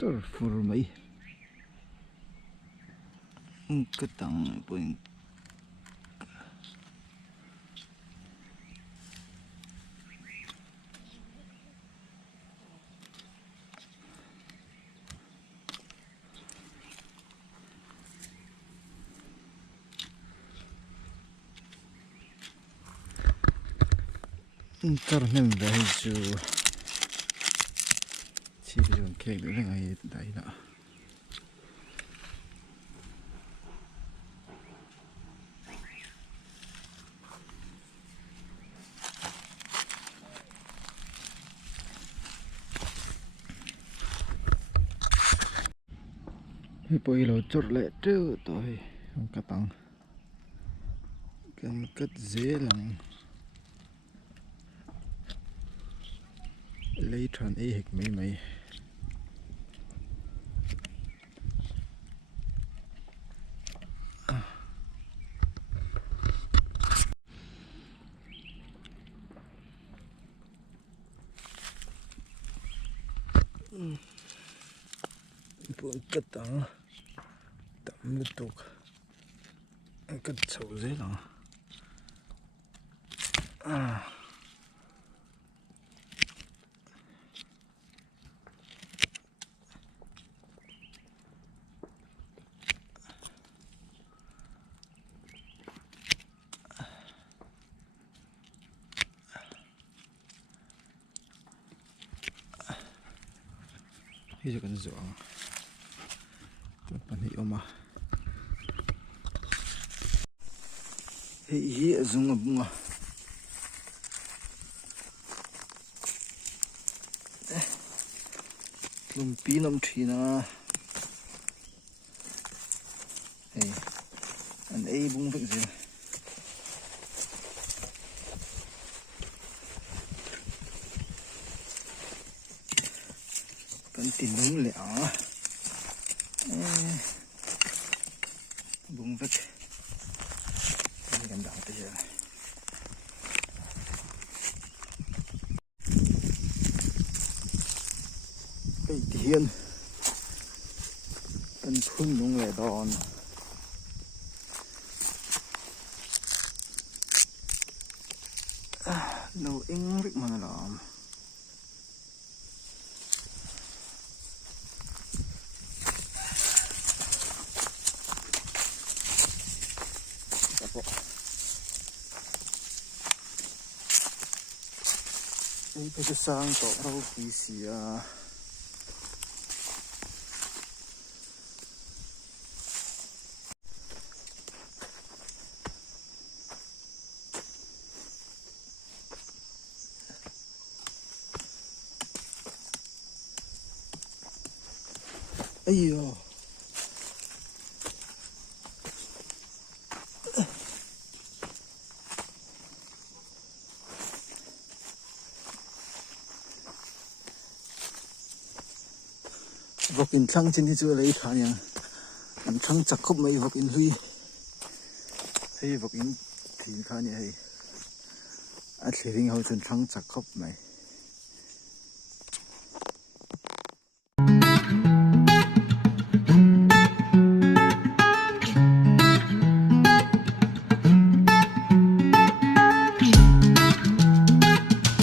Chor fur mai cái tầng bụi chor nem về chú chỉ cái đường kẹt nữa là ngày đấy đó. Thì bây giờ chốt lại trước tôi không có tăng cần cất dễ lắm lấy tròn ấy hịch mấy mấy buồn cất tăng tạm liên tục cất sầu dễ lắm bây giờ cần rửa bạn hiểu mà hi dùng ngầm mà lùm pí nằm thủy na anh ấy bung việc gì cần tìm đúng lẻo bung việc gần đảo tới giờ cái tiền cần phun đúng người đòn nấu inh việc mà làm cái sang tổ rau quý xì à ấy yo vọc in thăng trên đi chưa lấy thả nhỉ anh thăng chặt khúc mấy vọc in huy hay vọc in thì thả nhỉ hay anh thấy hình hậu chân thăng chặt khúc mấy